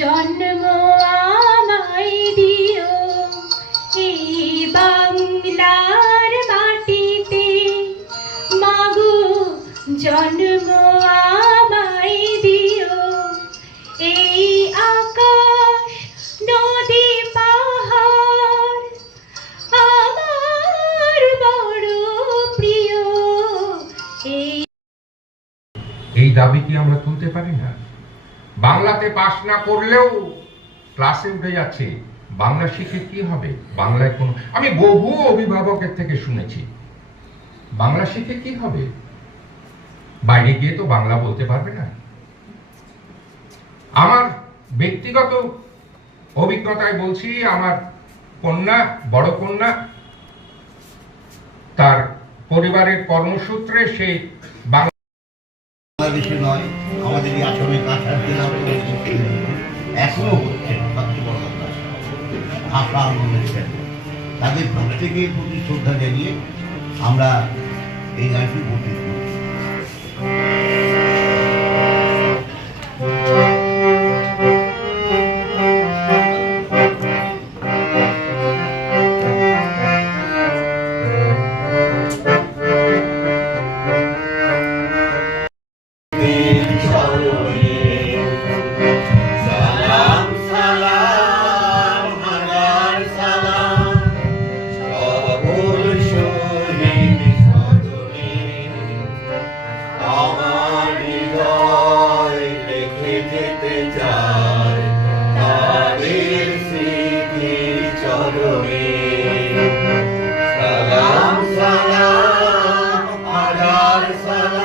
জন্ম আমায় দিও এই বাংলার মাটিতে, মাগো জন্ম আমায় দিও এই আকাশ নদী পাহাড় আমার বড় প্রিয়। এই দাবি কি আমরা তুলতে পারি না? বাংলাতে পাস না করলেও ক্লাসে উঠে যাচ্ছে, বাংলা শিখে কি হবে? বাংলায় কোনো, আমি বহু অভিভাবকের থেকে শুনেছি বাংলা শিখে কি হবে, বাইরে গিয়ে তো বাংলা বলতে পারবে না। আমার ব্যক্তিগত অভিজ্ঞতায় বলছি, আমার কন্যা, বড় কন্যা, তার পরিবারের কর্মসূত্রে সে বাংলাদেশে নয়, আমাদের এই আসামে কাঁচার জেলা এখনো হচ্ছে সবচেয়ে বড় ভাষা আন্দোলন। তাদের প্রত্যেকের প্রতি শ্রদ্ধা জানিয়ে আমরা এই গানটি ভর্তি করি। সালাম সালাম হাজার সালাম।